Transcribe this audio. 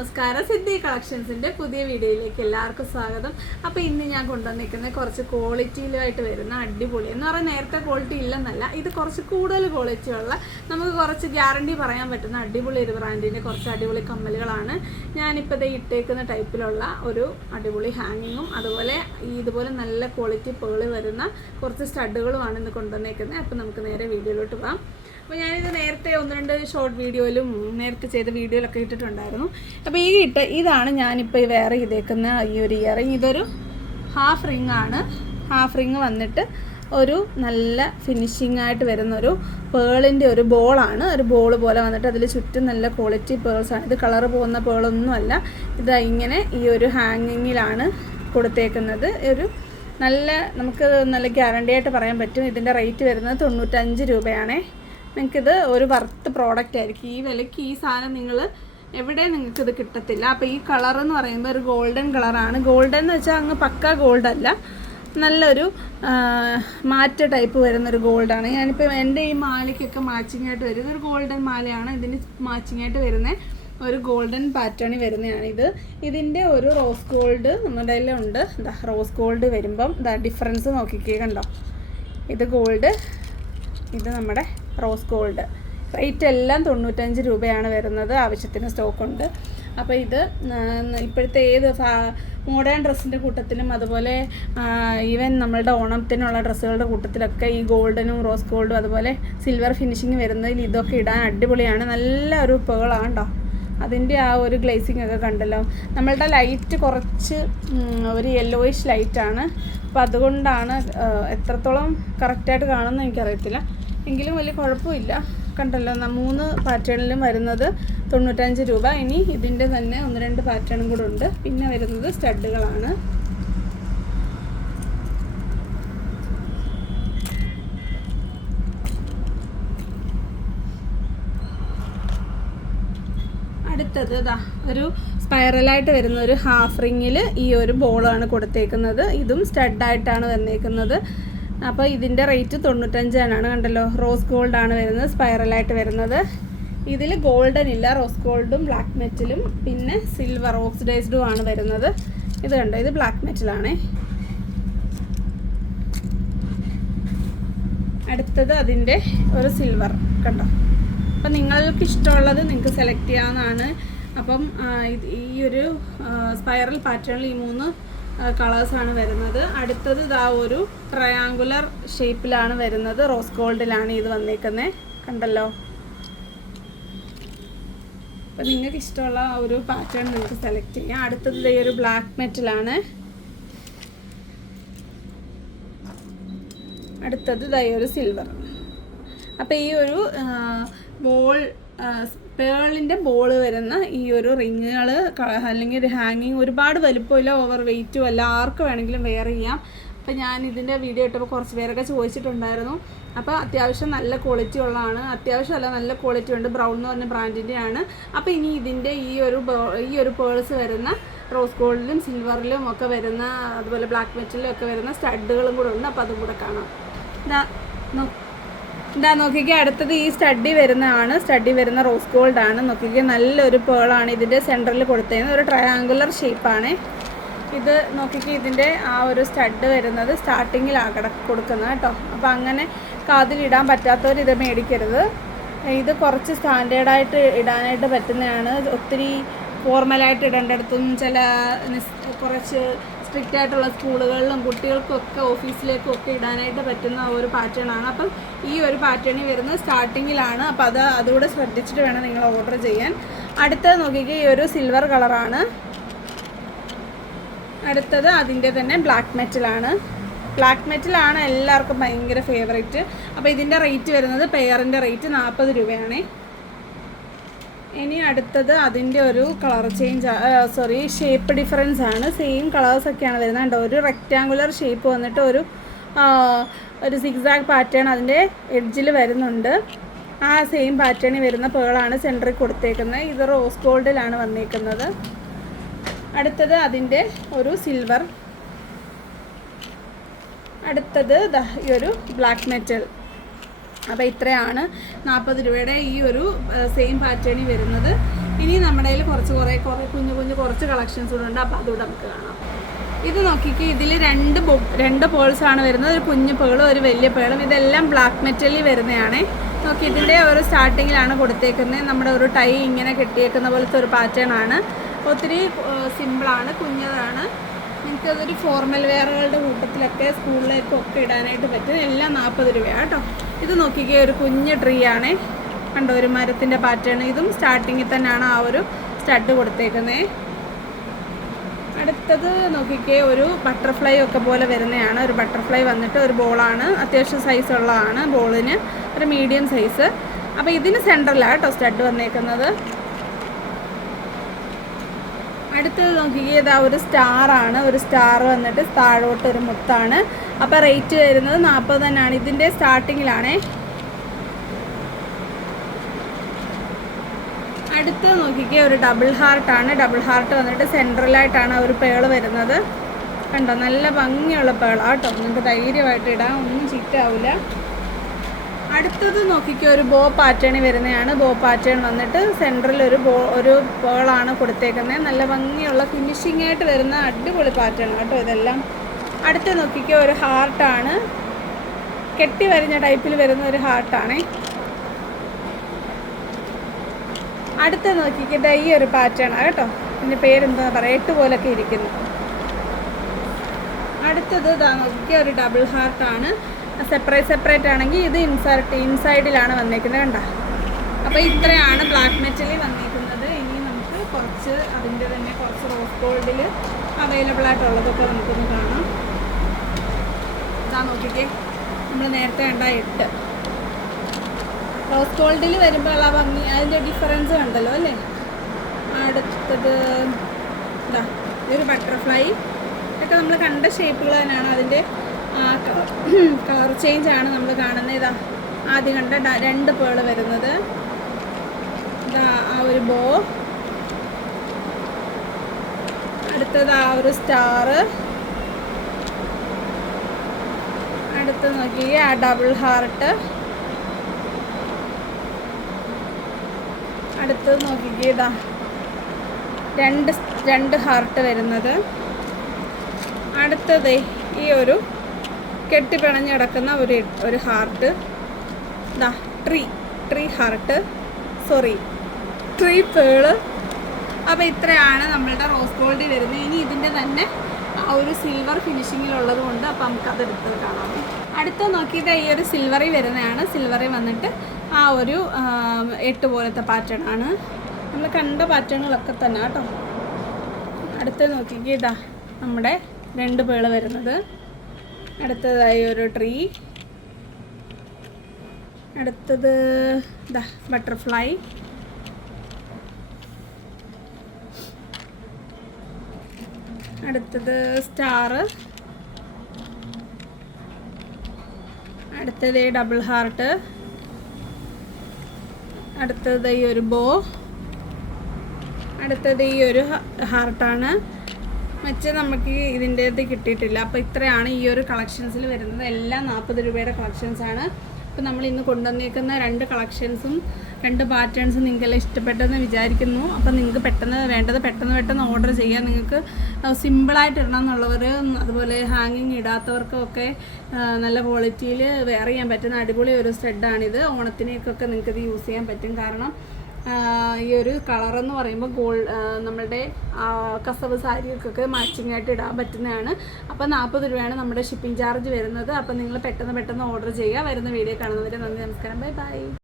നമസ്കാരം. സിദ്ധി കളക്ഷൻസിൻ്റെ പുതിയ വീഡിയോയിലേക്ക് എല്ലാവർക്കും സ്വാഗതം. അപ്പോൾ ഇന്ന് ഞാൻ കൊണ്ടുവന്നിരിക്കുന്നത് കുറച്ച് ക്വാളിറ്റിയിലായിട്ട് വരുന്ന അടിപൊളി എന്ന് പറഞ്ഞാൽ നേരത്തെ ക്വാളിറ്റി ഇല്ലെന്നല്ല, ഇത് കുറച്ച് കൂടുതൽ ക്വാളിറ്റി ഉള്ള നമുക്ക് കുറച്ച് ഗ്യാരണ്ടി പറയാൻ പറ്റുന്ന അടിപൊളി ഒരു ബ്രാൻഡിൻ്റെ കുറച്ച് അടിപൊളി കമ്മലുകളാണ് ഞാനിപ്പോൾ ഇട്ടേക്കുന്ന ടൈപ്പിലുള്ള ഒരു അടിപൊളി ഹാങ്ങിങ്ങും അതുപോലെ ഇതുപോലെ നല്ല ക്വാളിറ്റി പേള് വരുന്ന കുറച്ച് സ്റ്റഡുകളുമാണ് ഇന്ന് കൊണ്ടുവന്നേക്കുന്നത്. അപ്പോൾ നമുക്ക് നേരെ വീഡിയോയിലോട്ട് പോകാം. അപ്പോൾ ഞാനിത് നേരത്തെ 1-2 ഷോർട്ട് വീഡിയോയിലും നേരത്തെ ചെയ്ത വീഡിയോയിലൊക്കെ ഇട്ടിട്ടുണ്ടായിരുന്നു. അപ്പോൾ ഇതാണ് ഞാനിപ്പോൾ വേറെ ചെയ്തേക്കുന്ന ഈ ഒരു ഇയറിങ്. ഇതൊരു ഹാഫ് റിങ് ആണ്. ഹാഫ് റിങ് വന്നിട്ട് ഒരു നല്ല ഫിനിഷിംഗ് ആയിട്ട് വരുന്നൊരു പേളിൻ്റെ ഒരു ബോളാണ്. ഒരു ബോൾ പോലെ വന്നിട്ട് അതിൽ ചുറ്റും നല്ല ക്വാളിറ്റി പേൾസാണ്. ഇത് കളറ് പോകുന്ന പേളൊന്നുമല്ല. ഇത് ഇങ്ങനെ ഈ ഒരു ഹാങ്ങിങ്ങിലാണ് കൊടുത്തേക്കുന്നത്. ഒരു നല്ല നമുക്ക് നല്ല ഗ്യാരണ്ടി ആയിട്ട് പറയാൻ പറ്റും. ഇതിൻ്റെ റേറ്റ് വരുന്നത് 95 രൂപയാണേ. നിങ്ങൾക്കിത് ഒരു വർത്ത് പ്രോഡക്റ്റ് ആയിരിക്കും. ഈ വിലയ്ക്ക് ഈ സാധനം എവിടെ നിങ്ങൾക്കിത് കിട്ടത്തില്ല. അപ്പോൾ ഈ കളറെന്ന് പറയുമ്പോൾ ഒരു ഗോൾഡൻ കളറാണ്. ഗോൾഡൻ എന്ന് വെച്ചാൽ അങ്ങ് പക്ക ഗോൾഡല്ല, നല്ലൊരു മാറ്റ് ടൈപ്പ് വരുന്നൊരു ഗോൾഡാണ്. ഞാനിപ്പോൾ എൻ്റെ ഈ മാലയ്ക്കൊക്കെ മാച്ചിങ് ആയിട്ട് വരും. ഇതൊരു ഗോൾഡൻ മാലയാണ്. ഇതിന് മാച്ചിങ് ആയിട്ട് വരുന്ന ഒരു ഗോൾഡൻ പാറ്റേണിൽ വരുന്നതാണ്. ഇതിൻ്റെ ഒരു റോസ് ഗോൾഡ് നമ്മുടെ കയ്യിലുണ്ട്. എന്താ റോസ് ഗോൾഡ് വരുമ്പം എന്താ ഡിഫറൻസ് നോക്കിക്കേ, കണ്ടോ? ഇത് ഗോൾഡ്, ഇത് നമ്മുടെ റോസ് ഗോൾഡ്. റേറ്റ് എല്ലാം 95 രൂപയാണ് വരുന്നത്. ആവശ്യത്തിന് സ്റ്റോക്കുണ്ട്. അപ്പോൾ ഇത് ഇപ്പോഴത്തെ ഏത് മോഡേൺ ഡ്രസ്സിൻ്റെ കൂട്ടത്തിലും അതുപോലെ ഈവൻ നമ്മളുടെ ഓണത്തിനുള്ള ഡ്രസ്സുകളുടെ കൂട്ടത്തിലൊക്കെ ഈ ഗോൾഡനും റോസ് ഗോൾഡും അതുപോലെ സിൽവർ ഫിനിഷിങ് വരുന്നതിൽ ഇതൊക്കെ ഇടാൻ അടിപൊളിയാണ്. നല്ല ഒരു പേളാണ് കേട്ടോ. അതിൻ്റെ ആ ഒരു ഗ്ലേസിങ് ഒക്കെ കണ്ടല്ലോ. നമ്മളുടെ ലൈറ്റ് കുറച്ച് ഒരു യെല്ലോയിഷ് ലൈറ്റാണ്. അപ്പോൾ അതുകൊണ്ടാണ് എത്രത്തോളം കറക്റ്റായിട്ട് കാണുമെന്ന് എനിക്കറിയത്തില്ല, എങ്കിലും വലിയ കുഴപ്പമില്ല. കണ്ടല്ലോ, 3 പാറ്റേണിലും വരുന്നത് 95 രൂപ. ഇനി ഇതിൻ്റെ തന്നെ 1-2 പാറ്റേണും കൂടെ ഉണ്ട്. പിന്നെ വരുന്നത് സ്റ്റഡുകളാണ്. അടുത്തത് ഒരു സ്പൈറലായിട്ട് വരുന്ന ഒരു ഹാഫ് റിങ്ങിൽ ഈ ഒരു ബോളാണ് കൊടുത്തേക്കുന്നത്. ഇതും സ്റ്റഡായിട്ടാണ് വന്നേക്കുന്നത്. അപ്പോൾ ഇതിൻ്റെ റേറ്റ് 95 കണ്ടല്ലോ. റോസ് ഗോൾഡാണ് വരുന്നത്, സ്പൈറലായിട്ട് വരുന്നത്. ഇതിൽ ഗോൾഡൻ ഇല്ല, റോസ് ഗോൾഡും ബ്ലാക്ക് മെറ്റലും പിന്നെ സിൽവർ ഓക്സിഡൈസ്ഡും ആണ് വരുന്നത്. ഇത് കണ്ടോ, ഇത് ബ്ലാക്ക് മെറ്റലാണേ. അടുത്തത് അതിൻ്റെ ഒരു സിൽവർ കണ്ടോ. അപ്പം നിങ്ങൾക്ക് ഇഷ്ടമുള്ളത് നിങ്ങൾക്ക് സെലക്ട് ചെയ്യാവുന്നതാണ്. അപ്പം ഈ ഒരു സ്പൈറൽ പാറ്റേണിൽ ഈ 3 കളേഴ്സാണ് വരുന്നത്. അടുത്തത് ഒരു ട്രയാങ്കുലർ ഷേപ്പിലാണ് വരുന്നത്. റോസ് ഗോൾഡിലാണ് ഇത് വന്നേക്കുന്നത്, കണ്ടല്ലോ. അപ്പം നിങ്ങൾക്ക് ഇഷ്ടമുള്ള ഒരു പാറ്റേൺ നിങ്ങൾക്ക് സെലക്ട് ചെയ്യാം. അടുത്തത് ഈ ഒരു ബ്ലാക്ക് മെറ്റലാണ്. അടുത്തത് ഒരു സിൽവർ. അപ്പോൾ ഈ ഒരു പേളിൻ്റെ ബോൾ വരുന്ന ഈ ഒരു റിങ്ങുകൾ അല്ലെങ്കിൽ ഒരു ഹാങ്ങിങ് ഒരുപാട് വലുപ്പമില്ല, ഓവർ വെയ്റ്റും അല്ല, ആർക്ക് വേണമെങ്കിലും വെയർ ചെയ്യാം. അപ്പോൾ ഞാൻ ഇതിൻ്റെ വീഡിയോ ഇട്ടപ്പോൾ കുറച്ച് പേരൊക്കെ ചോദിച്ചിട്ടുണ്ടായിരുന്നു. അപ്പോൾ അത്യാവശ്യം നല്ല ക്വാളിറ്റി ഉള്ളതാണ്. അത്യാവശ്യമല്ല, നല്ല ക്വാളിറ്റി ഉണ്ട്. ബ്രൗൺ എന്ന് പറഞ്ഞ ബ്രാൻഡിൻ്റെയാണ്. അപ്പോൾ ഇനി ഇതിൻ്റെ ഈ ഒരു പേൾസ് വരുന്ന റോസ് ഗോൾഡിലും സിൽവറിലും ഒക്കെ വരുന്ന അതുപോലെ ബ്ലാക്ക് മെറ്റലിലും ഒക്കെ വരുന്ന സ്റ്റഡുകളും കൂടെ ഉണ്ട്. അപ്പോൾ അതും കൂടെ കാണാം. നോക്കിക്കേ, അടുത്തത് ഈ സ്റ്റഡി വരുന്ന റോസ് ഗോൾഡാണ്. നോക്കിക്കേ, നല്ലൊരു പേളാണ്. ഇതിൻ്റെ സെൻറ്ററിൽ കൊടുത്തേക്കുന്നത് ഒരു ട്രയാങ്കുലർ ഷേപ്പാണ്. ഇത് നോക്കിക്കേ, ഇതിൻ്റെ ആ ഒരു സ്റ്റഡ് വരുന്നത് സ്റ്റാർട്ടിങ്ങിലാണ് കൊടുക്കുന്നത് കേട്ടോ. അപ്പോൾ അങ്ങനെ കാതിലിടാൻ പറ്റാത്തവർ ഇത് മേടിക്കരുത്. ഇത് കുറച്ച് സ്റ്റാൻഡേർഡായിട്ട് ഇടാനായിട്ട് പറ്റുന്നതാണ്. ഒത്തിരി ഫോർമലായിട്ട് ഇടേണ്ടടുത്തും കുറച്ച് സ്ട്രിക്റ്റ് ആയിട്ടുള്ള സ്കൂളുകളിലും കുട്ടികൾക്കൊക്കെ ഓഫീസിലേക്കും ഒക്കെ ഇടാനായിട്ട് പറ്റുന്ന ഒരു പാറ്റേൺ ആണ്. അപ്പം ഈ ഒരു പാറ്റേണിൽ വരുന്നത് സ്റ്റാർട്ടിങ്ങിലാണ്. അപ്പോൾ അതുകൂടെ ശ്രദ്ധിച്ചിട്ട് വേണം നിങ്ങൾ ഓർഡർ ചെയ്യാൻ. അടുത്തത് നോക്കിക്കുക, ഈ ഒരു സിൽവർ കളറാണ്. അടുത്തത് അതിൻ്റെ തന്നെ ബ്ലാക്ക് മെറ്റലാണ് എല്ലാവർക്കും ഭയങ്കര ഫേവറേറ്റ്. അപ്പോൾ ഇതിൻ്റെ റേറ്റ് വരുന്നത് പെയറിൻ്റെ റേറ്റ് 40 രൂപയാണ്. ഇനി അടുത്തത് അതിൻ്റെ ഒരു കളർ ഷേപ്പ് ഡിഫറൻസ് ആണ്. സെയിം കളേഴ്സൊക്കെയാണ് വരുന്നത്. കണ്ടോ, ഒരു റെക്റ്റാങ്കുലർ ഷേപ്പ് വന്നിട്ട് ഒരു സിഗ്സാഗ് പാറ്റേൺ അതിൻ്റെ എഡ്ജിൽ വരുന്നുണ്ട്. ആ സെയിം പാറ്റേണിൽ വരുന്ന പേളാണ് സെൻറ്ററിൽ കൊടുത്തേക്കുന്നത്. ഇത് റോസ് ഗോൾഡിലാണ് വന്നേക്കുന്നത്. അടുത്തത് അതിൻ്റെ ഒരു സിൽവർ. അടുത്തത് ഈ ഒരു ബ്ലാക്ക് മെറ്റൽ. അപ്പോൾ ഇത്രയാണ് 40 രൂപയുടെ ഈ ഒരു സെയിം പാറ്റേണിൽ വരുന്നത്. ഇനി നമ്മുടെ കയ്യിൽ കുറേ കുറച്ച് കളക്ഷൻസ് കൂടെ ഉണ്ട്. അപ്പോൾ അതുകൂടെ നമുക്ക് കാണാം. ഇത് നോക്കിക്ക്, ഇതിൽ രണ്ട് പേൾസാണ് വരുന്നത്. ഒരു കുഞ്ഞു പേളും ഒരു വലിയ പേളും. ഇതെല്ലാം ബ്ലാക്ക് മെറ്റലിൽ വരുന്നതാണ്. നോക്കി, ഇതിൻ്റെ ഒരു സ്റ്റാർട്ടിങ്ങിലാണ് കൊടുത്തേക്കുന്നത്. നമ്മുടെ ഒരു ടൈ ഇങ്ങനെ കെട്ടിയേക്കുന്ന പോലത്തെ ഒരു പാറ്റേൺ ആണ്. ഒത്തിരി സിമ്പിളാണ്, കുഞ്ഞതാണ്. നിങ്ങൾക്കതൊരു ഫോർമൽ വെയറുകളുടെ കൂട്ടത്തിലൊക്കെ സ്കൂളിലേക്കും ഒക്കെ ഇടാനായിട്ട് പറ്റും. എല്ലാം 40 രൂപയാണ് കേട്ടോ. ഇത് നോക്കിക്കേ, ഒരു കുഞ്ഞ് ട്രീ ആണ് കണ്ടോ, ഒരു മരത്തിൻ്റെ പാറ്റേൺ. ഇതും സ്റ്റാർട്ടിങ്ങിൽ തന്നെയാണ് ആ ഒരു സ്റ്റഡ് കൊടുത്തേക്കുന്നത്. അടുത്തത് നോക്കിക്കേ, ഒരു ബട്ടർഫ്ലൈ ഒക്കെ പോലെ വരുന്നതാണ്. ഒരു ബട്ടർഫ്ലൈ വന്നിട്ട് ഒരു ബോളാണ്, അത്യാവശ്യം സൈസ് ഉള്ളതാണ്. ബോളിന് ഒരു മീഡിയം സൈസ്. അപ്പോൾ ഇതിന് സെൻറ്ററിലാണ് കേട്ടോ സ്റ്റഡ് വന്നേക്കുന്നത്. അടുത്തത് നോക്കിക്കേ, ഇതാ ഒരു സ്റ്റാറാണ്. ഒരു സ്റ്റാർ വന്നിട്ട് താഴോട്ട് ഒരു മുത്താണ്. അപ്പോൾ റേറ്റ് വരുന്നത് 40 തന്നെയാണ്. ഇതിൻ്റെ സ്റ്റാർട്ടിങ്ങിലാണേ. അടുത്ത് നോക്കിക്കേ, ഒരു ഡബിൾ ഹാർട്ടാണ്. ഡബിൾ ഹാർട്ട് വന്നിട്ട് സെൻട്രലായിട്ടാണ് ഒരു പേള് വരുന്നത്. കണ്ടോ, നല്ല ഭംഗിയുള്ള പേളാണ് കേട്ടോ. നിങ്ങൾക്ക് ധൈര്യമായിട്ട് ഇടാം, ഒന്നും ചീറ്റാവില്ല. അടുത്തത് നോക്കിക്കോ, ഒരു ബോ പാറ്റേണിൽ വരുന്നതാണ്. ബോ പാറ്റേൺ വന്നിട്ട് സെൻട്രൽ ഒരു പേളാണ് കൊടുത്തേക്കുന്നത്. നല്ല ഭംഗിയുള്ള ഫിനിഷിംഗ് ആയിട്ട് വരുന്ന അടിപൊളി പാറ്റേൺ കേട്ടോ ഇതെല്ലാം. അടുത്ത് നോക്കിക്കോ, ഒരു ഹാർട്ടാണ്. കെട്ടി വരിഞ്ഞ ടൈപ്പിൽ വരുന്ന ഒരു ഹാർട്ടാണ്. അടുത്ത നോക്കിക്കത് ഈ ഒരു പാറ്റേൺ ആണ് കേട്ടോ. ഇതിൻ്റെ പേരെന്താ പറയുക, 8 പോലൊക്കെ ഇരിക്കുന്നു. അടുത്തത് ഇതാ നോക്കിക്കുക, ഒരു ഡബിൾ ഹാർട്ടാണ്. സെപ്പറേറ്റ് ആണെങ്കിൽ ഇത് ഇൻസൈഡിലാണ് വന്നേക്കുന്നത് കണ്ടോ. അപ്പോൾ ഇത്രയാണ് ബ്ലാക്ക് മെറ്റലിൽ വന്നിരിക്കുന്നത്. ഇനി നമുക്ക് കുറച്ച് അതിൻ്റെ തന്നെ കുറച്ച് റോസ് ഗോൾഡിൽ അവൈലബിൾ ആയിട്ടുള്ളതൊക്കെ നമുക്കൊന്ന് കാണാം. ഇതാ നോക്കിക്കേ, നമ്മൾ നേരത്തെ കണ്ട 8 റോസ് ഗോൾഡിൽ വരുമ്പോൾ ആ ഭംഗി, അതിൻ്റെ ഡിഫറൻസ് കണ്ടല്ലോ അല്ലേ. അടുത്തത് ഇതാ ഇതൊരു ബട്ടർഫ്ലൈ. ഇതൊക്കെ നമ്മൾ കണ്ട ഷേപ്പുകൾ തന്നെയാണ്. അതിൻ്റെ കളർ ചേഞ്ചാണ് നമ്മൾ കാണുന്നത്. ഇതാ ആദ്യം കണ്ട 2 പേള് വരുന്നത്. ഇതാ ആ ഒരു ബോ. അടുത്തത് ആ ഒരു സ്റ്റാറ്. അടുത്ത് നോക്കി ആ ഡബിൾ ഹാർട്ട്. അടുത്തത് നോക്കിക്കേ, ഇതാ രണ്ട് ഹാർട്ട് വരുന്നത്. അടുത്തത് ഈ ഒരു കെട്ടിപ്പിണഞ്ഞ് കിടക്കുന്ന ഒരു ഹാർട്ട്. ഇതാ ട്രീ ഹാർട്ട്, ട്രീ പേള്. അപ്പോൾ ഇത്രയാണ് നമ്മളുടെ റോസ് ഗോൾഡിൽ വരുന്നത്. ഇനി ഇതിൻ്റെ തന്നെ ആ ഒരു സിൽവർ ഫിനിഷിങ്ങിലുള്ളത് കൊണ്ട് അപ്പോൾ നമുക്കതെടുത്ത് കാണാം. അടുത്ത നോക്കിയിട്ട് ഈ ഒരു സിൽവറിൽ വരുന്നതാണ്. സിൽവറിൽ വന്നിട്ട് ആ ഒരു 8 പോലത്തെ പാറ്റേൺ ആണ്. നമ്മൾ കണ്ട പാറ്റേണുകളൊക്കെ തന്നെ കേട്ടോ. അടുത്ത് നോക്കിക്കേ, ഇതാ നമ്മുടെ 2 പേള് വരുന്നത്. അടുത്തതായി ഒരു ട്രീ. അടുത്തത് ഇതാ ബട്ടർഫ്ലൈ. അടുത്തത് സ്റ്റാർ. അടുത്തത് ഡബിൾ ഹാർട്ട്. അടുത്തത് ഈ ഒരു ബോ. അടുത്തത് ഈ ഒരു ഹാർട്ടാണ്. മറ്റേ നമുക്ക് ഇതിൻ്റേത് കിട്ടിയിട്ടില്ല. അപ്പോൾ ഇത്രയാണ് ഈ ഒരു കളക്ഷൻസിൽ വരുന്നത്. എല്ലാം 40 രൂപയുടെ കളക്ഷൻസാണ്. അപ്പോൾ നമ്മൾ ഇന്ന് കൊണ്ടുവന്നേക്കുന്ന 2 കളക്ഷൻസും 2 പാറ്റേൺസും നിങ്ങൾക്കെല്ലാം ഇഷ്ടപ്പെട്ടെന്ന് വിചാരിക്കുന്നു. അപ്പോൾ നിങ്ങൾക്ക് പെട്ടെന്ന് ഓർഡർ ചെയ്യാം. നിങ്ങൾക്ക് സിമ്പിളായിട്ട് ഇടണം എന്നുള്ളവർ, അതുപോലെ ഹാങ്ങിങ് ഇടാത്തവർക്കും ഒക്കെ നല്ല ക്വാളിറ്റിയിൽ വെയർ ചെയ്യാൻ പറ്റുന്ന അടിപൊളി ഒരു സ്റ്റഡാണിത്. ഓണത്തിനേക്കൊക്കെ നിങ്ങൾക്കിത് യൂസ് ചെയ്യാൻ പറ്റും. കാരണം ഈ ഒരു കളറെന്ന് പറയുമ്പോൾ നമ്മളുടെ കസവ് സാരികൾക്കൊക്കെ മാച്ചിങ് ആയിട്ട് ഇടാൻ പറ്റുന്നതാണ്. അപ്പോൾ 40 രൂപയാണ് നമ്മുടെ ഷിപ്പിംഗ് ചാർജ് വരുന്നത്. അപ്പോൾ നിങ്ങൾ പെട്ടെന്ന് ഓർഡർ ചെയ്യുക. വരുന്ന വീഡിയോ കാണുന്നവരെ നന്ദി, നമസ്കാരം, ബൈ.